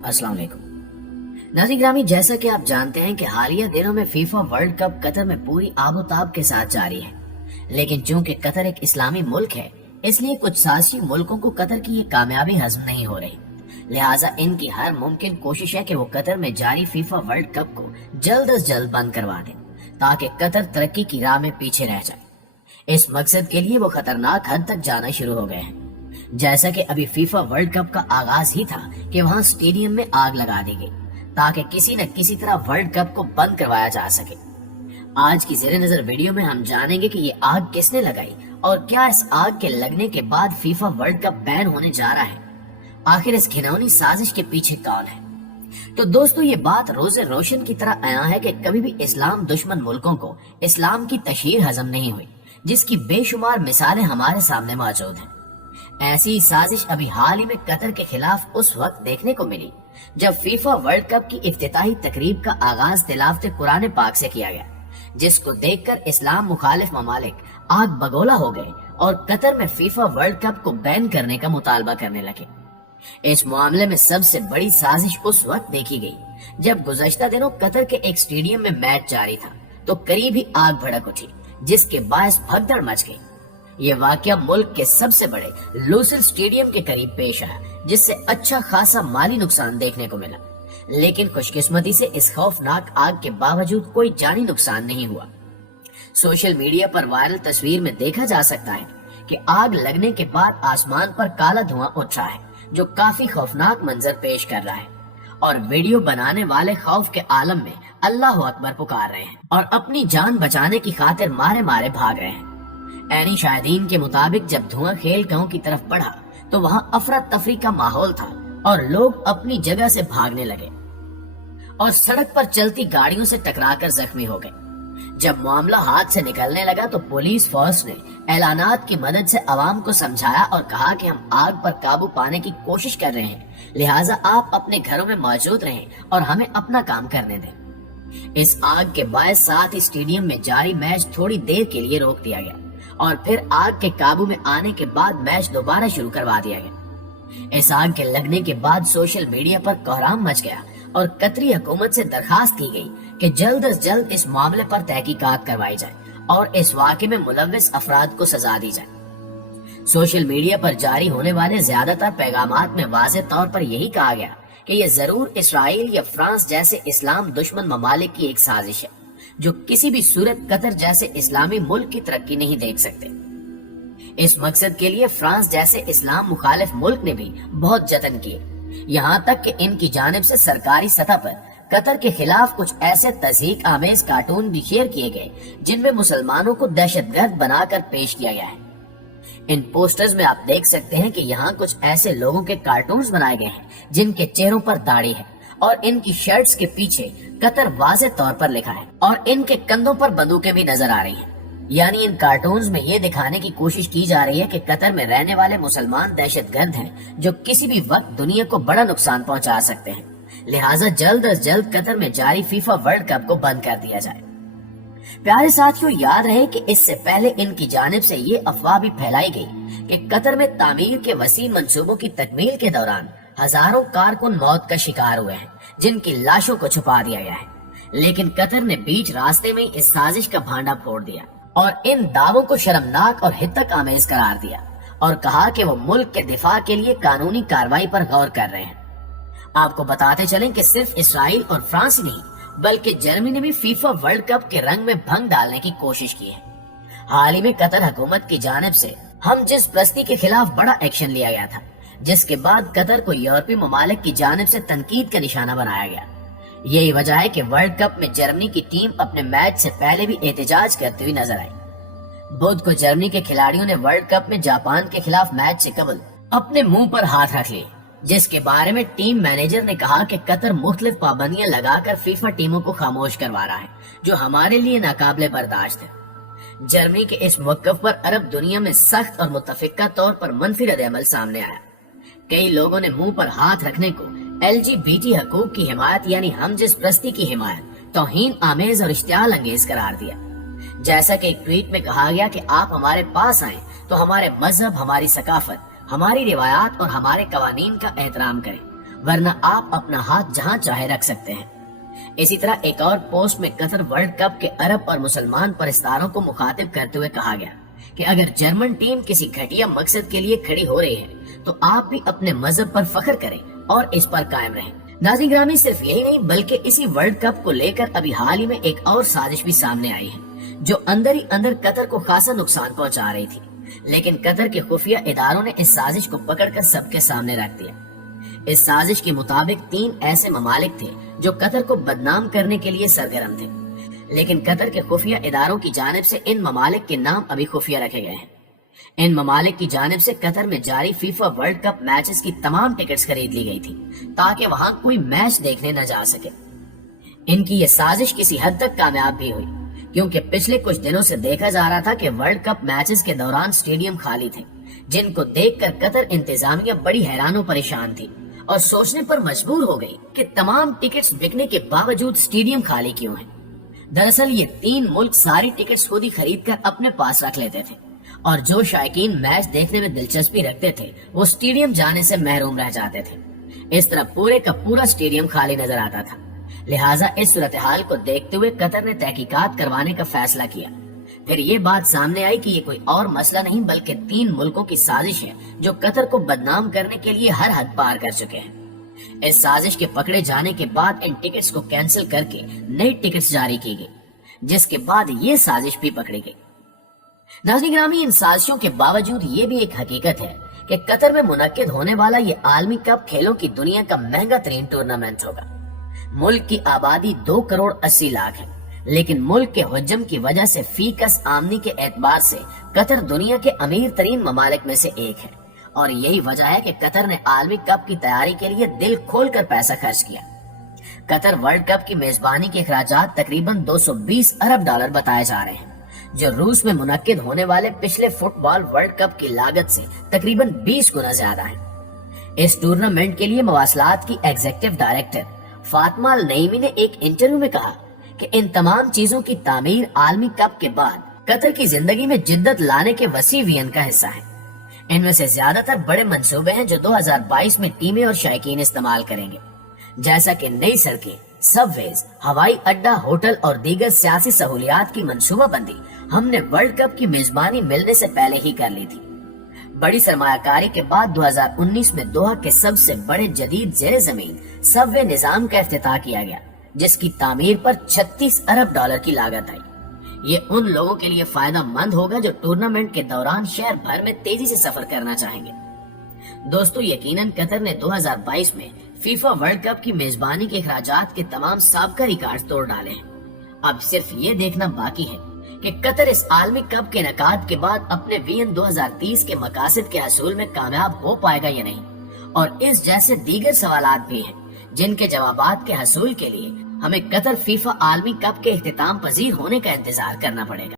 अस्सलाम वालेकुम नाज़रीन ग्रामी, जैसा कि आप जानते हैं कि हालिया दिनों में फीफा वर्ल्ड कप कतर में पूरी आबोताब के साथ जारी है। लेकिन चूंकि कतर एक इस्लामी मुल्क है, इसलिए कुछ साजिशी मुल्कों को कतर की ये कामयाबी हजम नहीं हो रही। लिहाजा इनकी हर मुमकिन कोशिश है कि वो कतर में जारी फीफा वर्ल्ड कप को जल्द अज जल्द बंद करवा दें, ताकि कतर तरक्की की राह में पीछे रह जाए। इस मकसद के लिए वो खतरनाक हद तक जाना शुरू हो गए हैं। जैसा कि अभी फीफा वर्ल्ड कप का आगाज ही था कि वहां स्टेडियम में आग लगा दी गई, ताकि किसी न किसी तरह वर्ल्ड कप को बंद करवाया जा सके। आज की ज़ेरे नजर वीडियो में हम जानेंगे कि ये आग किसने लगाई और क्या इस आग के लगने के बाद फीफा वर्ल्ड कप बैन होने जा रहा है। आखिर इस घिनौनी साजिश के पीछे कौन है? तो दोस्तों, ये बात रोजे रोशन की तरह आया है कि कभी भी इस्लाम दुश्मन मुल्कों को इस्लाम की तशहीर हजम नहीं हुई, जिसकी बेशुमार मिसालें हमारे सामने मौजूद हैं। ऐसी साजिश अभी हाल ही में कतर के खिलाफ उस वक्त देखने को मिली जब फीफा वर्ल्ड कप की इफ्तिताही तकरीब का आगाज तिलावत कुरान पाक से किया गया, जिसको देखकर इस्लाम मुखालिफ ममालिक आग बगोला हो गए और कतर में फीफा वर्ल्ड कप को बैन करने का मुतालबा करने लगे। इस मामले में सबसे बड़ी साजिश उस वक्त देखी गई जब गुज़श्ता दिनों कतर के एक स्टेडियम में मैच जारी था तो करीब ही आग भड़क उठी, जिसके बायस भगदड़ मच गई। ये वाकया मुल्क के सबसे बड़े लुसेल स्टेडियम के करीब पेश आया, जिससे अच्छा खासा माली नुकसान देखने को मिला। लेकिन खुशकिस्मती से इस खौफनाक आग के बावजूद कोई जानी नुकसान नहीं हुआ। सोशल मीडिया पर वायरल तस्वीर में देखा जा सकता है कि आग लगने के बाद आसमान पर काला धुआं उठ रहा है, जो काफी खौफनाक मंजर पेश कर रहा है। और वीडियो बनाने वाले खौफ के आलम में अल्लाह अकबर पुकार रहे हैं और अपनी जान बचाने की खातिर मारे मारे भाग रहे हैं। ऐनी शाहिदीन के मुताबिक जब धुआं खेल गांव की तरफ बढ़ा तो वहां अफरा तफरी का माहौल था और लोग अपनी जगह से भागने लगे और सड़क पर चलती गाड़ियों से टकराकर जख्मी हो गए। जब मामला हाथ से निकलने लगा तो पुलिस फोर्स ने ऐलानात की मदद से आवाम को समझाया और कहा कि हम आग पर काबू पाने की कोशिश कर रहे हैं, लिहाजा आप अपने घरों में मौजूद रहें और हमें अपना काम करने दें। इस आग के बायस साथ ही स्टेडियम में जारी मैच थोड़ी देर के लिए रोक दिया गया और फिर आग के काबू में आने के बाद मैच दोबारा शुरू करवा दिया गया। इस आग के लगने के बाद सोशल मीडिया पर कोहराम मच गया और कतरी हुकूमत से दरखास्त की गई कि जल्द अज जल्द इस मामले पर तहकीकात करवाई जाए और इस वाक़े में मुलव्विस अफराद को सजा दी जाए। सोशल मीडिया पर जारी होने वाले ज्यादातर पैगामात में वाज़ेह तौर पर यही कहा गया कि यह जरूर इसराइल या फ्रांस जैसे इस्लाम दुश्मन ममालिक की एक साजिश है, जो किसी भी सूरत कतर जैसे इस्लामी मुल्क की तरक्की नहीं देख सकते। इस मकसद के लिए फ्रांस जैसे इस्लाम मुखालिफ मुल्क ने भी बहुत जतन किए, यहाँ तक कि इनकी जानिब से सरकारी सतह पर कतर के खिलाफ कुछ ऐसे तज़हीक आमेज कार्टून भी शेयर किए गए जिनमें मुसलमानों को दहशतगर्द बनाकर पेश किया गया है। इन पोस्टर्स में आप देख सकते हैं कि यहाँ कुछ ऐसे लोगों के कार्टून्स बनाए गए हैं जिनके चेहरों पर दाढ़ी है और इनकी शर्ट्स के पीछे कतर वाज़ेह तौर पर लिखा है और इनके कंधों पर बंदूकें भी नजर आ रही हैं। यानी इन कार्टून्स में ये दिखाने की कोशिश की जा रही है कि कतर में रहने वाले मुसलमान दहशतगर्द हैं जो किसी भी वक्त दुनिया को बड़ा नुकसान पहुंचा सकते हैं। लिहाजा जल्द अज जल्द कतर में जारी फीफा वर्ल्ड कप को बंद कर दिया जाए। प्यारे साथियों, याद रहे कि इससे पहले इनकी जानिब से ये अफवाह भी फैलाई गई कि कतर में तामीर के वसीम मंसूबों की तकमील के दौरान हजारों कारकुन मौत का शिकार हुए हैं, जिनकी लाशों को छुपा दिया गया है। लेकिन कतर ने बीच रास्ते में इस साजिश का भांडा फोड़ दिया और इन दावों को शर्मनाक और हितक आमेज करार दिया और कहा कि वो मुल्क के दिफा के लिए कानूनी कार्रवाई पर गौर कर रहे हैं। आपको बताते चलें कि सिर्फ इसराइल और फ्रांस नहीं बल्कि जर्मनी ने भी फीफा वर्ल्ड कप के रंग में भंग डालने की कोशिश की है। हाल ही में कतर हुकूमत की जानिब से हम जिस प्रस्ती के खिलाफ बड़ा एक्शन लिया गया था, जिसके बाद कतर को यूरोपीय ममालिक की जानिब से तनकीद का निशाना बनाया गया। यही वजह है कि वर्ल्ड कप में जर्मनी की टीम अपने मैच से पहले भी एहतजाज करती हुई नजर आई। बुध को जर्मनी के खिलाड़ियों ने वर्ल्ड कप में जापान के खिलाफ मैच से कबल अपने मुंह पर हाथ रख लिए, जिसके बारे में टीम मैनेजर ने कहा कि कतर मुख्तलिफ पाबंदियां लगाकर फीफा टीमों को खामोश करवा रहा है, जो हमारे लिए नाकाबिले बर्दाश्त है। जर्मनी के इस मौक़िफ़ पर अरब दुनिया में सख्त और मुत्तफिका तौर पर मनफी रद्द-ए-अमल सामने आया। कई लोगों ने मुंह पर हाथ रखने को LGBT हकूक की हिमायत यानी हम जिस प्रस्ती की हिमायत तौहीन आमेज और इश्तियाल अंगेज करार दिया। जैसा कि एक ट्वीट में कहा गया कि आप हमारे पास आए तो हमारे मजहब, हमारी सकाफत, हमारी रिवायात और हमारे कवानीन का एहतराम करें ورنہ آپ اپنا ہاتھ جہاں چاہے رکھ سکتے ہیں۔ اسی طرح ایک اور پوسٹ میں قطر ورلڈ کپ کے عرب اور مسلمان پرستاروں کو مخاطب کرتے ہوئے کہا گیا کہ اگر جرمن ٹیم کسی گھٹیا مقصد کے لیے کھڑی ہو رہی ہے تو آپ بھی اپنے مذہب پر فخر کریں اور اس پر قائم رہیں۔ ناظرین گرامی، صرف یہی نہیں بلکہ اسی ورلڈ کپ کو لے کر ابھی حال ہی میں ایک اور سازش بھی سامنے آئی ہے جو اندر ہی اندر قطر کو خاصا نقصان پہنچا رہی تھی، لیکن قطر کے خفیہ اداروں نے اس سازش کو پکڑ کر سب کے سامنے رکھ دیا۔ اس سازش کے مطابق 3 ایسے ممالک تھے جو قطر کو بدنام کرنے کے لیے سرگرم تھے، لیکن قطر کے خفیہ اداروں کی جانب سے ان ممالک کے نام ابھی خفیہ رکھے گئے ہیں۔ ان ممالک کی جانب سے قطر میں جاری فیفا ورلڈ کپ میچز کی تمام ٹکٹس خرید لی گئی تھی تاکہ وہاں کوئی میچ دیکھنے نہ جا سکے۔ ان کی یہ سازش کسی حد تک کامیاب بھی ہوئی، کیونکہ پچھلے کچھ دنوں سے دیکھا جا رہا تھا کہ ورلڈ کپ میچز کے دوران سٹیڈیم خالی تھے، جن کو دیکھ کر قطر انتظامیہ بڑی حیران و پریشان تھی اور سوچنے پر مجبور ہو گئی کہ تمام ٹکٹس بکنے کے باوجود سٹیڈیم خالی کیوں ہیں۔ دراصل یہ 3 ملک ساری ٹکٹس خود ہی خرید کر اپنے پاس رکھ لیتے تھے، اور جو شائقین میچ دیکھنے میں دلچسپی رکھتے تھے وہ سٹیڈیم جانے سے محروم رہ جاتے تھے۔ اس طرح پورے کا پورا سٹیڈیم خالی نظر آتا تھا۔ لہٰذا اس صورتحال کو دیکھتے ہوئے قطر نے تحقیقات کروانے کا فیصلہ کیا۔ پھر یہ بات سامنے آئی کہ یہ کوئی اور مسئلہ نہیں بلکہ 3 ملکوں کی سازش ہے جو قطر کو بدنام کرنے کے لیے ہر حد پار کر چکے ہیں۔ اس سازش کے پکڑے جانے کے بعد ان ٹکٹس کو کینسل کر کے نئی ٹکٹس جاری کی گئی، جس کے بعد یہ سازش بھی پکڑی گئی۔ ناظرین گرامی، ان سازشوں کے باوجود یہ بھی ایک حقیقت ہے کہ قطر میں منعقد ہونے والا یہ عالمی کپ کھیلوں کی دنیا کا مہنگا ترین ٹورنامنٹ ہوگا۔ ملک کی آبادی 2 کروڑ 80 لاکھ ہے، لیکن ملک کے حجم کی وجہ سے فی کس آمدنی کے اعتبار سے قطر دنیا کے امیر ترین ممالک میں سے ایک ہے، اور یہی وجہ ہے کہ قطر نے عالمی کپ کی تیاری کے لیے دل کھول کر پیسہ خرچ کیا۔ قطر ورلڈ کپ کی میزبانی کے اخراجات تقریباً 220 ارب ڈالر بتائے جا رہے ہیں، جو روس میں منعقد ہونے والے پچھلے فٹ بال ورلڈ کپ کی لاگت سے تقریباً 20 گنا زیادہ ہے۔ اس ٹورنامنٹ کے لیے مواصلات کی ایگزیکٹو ڈائریکٹر فاطمہ النعیمی نے ایک انٹرویو میں کہا کہ ان تمام چیزوں کی تعمیر عالمی کپ کے بعد قطر کی زندگی میں جدت لانے کے وسیع وین کا حصہ ہے۔ ان میں سے زیادہ تر بڑے منصوبے ہیں جو 2022 میں ٹیمیں اور شائقین استعمال کریں گے، جیسا کہ نئی سڑکیں، سب ویز، ہوائی اڈا، ہوٹل اور دیگر سیاسی سہولیات کی منصوبہ بندی ہم نے ورلڈ کپ کی میزبانی ملنے سے پہلے ہی کر لی تھی۔ بڑی سرمایہ کاری کے بعد 2019 میں دوحہ کے سب سے بڑے جدید زیر زمین سب وے نظام کا افتتاح کیا گیا، جس کی تعمیر پر 36 ارب ڈالر کی لاگت آئی۔ یہ ان لوگوں کے لیے فائدہ مند ہوگا جو ٹورنامنٹ کے دوران شہر بھر میں تیزی سے سفر کرنا چاہیں گے۔ دوستو، یقیناً قطر نے 2022 میں فیفا ورلڈ کپ کی میزبانی کے اخراجات کے تمام سابقہ ریکارڈ توڑ ڈالے ہیں۔ اب صرف یہ دیکھنا باقی ہے کہ قطر اس عالمی کپ کے انعقاد کے بعد اپنے وین 2030 کے مقاصد کے حصول میں کامیاب ہو پائے گا یا نہیں، اور اس جیسے دیگر سوالات بھی ہیں جن کے جوابات کے حصول کے لیے ہمیں قطر فیفا عالمی کپ کے اختتام پذیر ہونے کا انتظار کرنا پڑے گا۔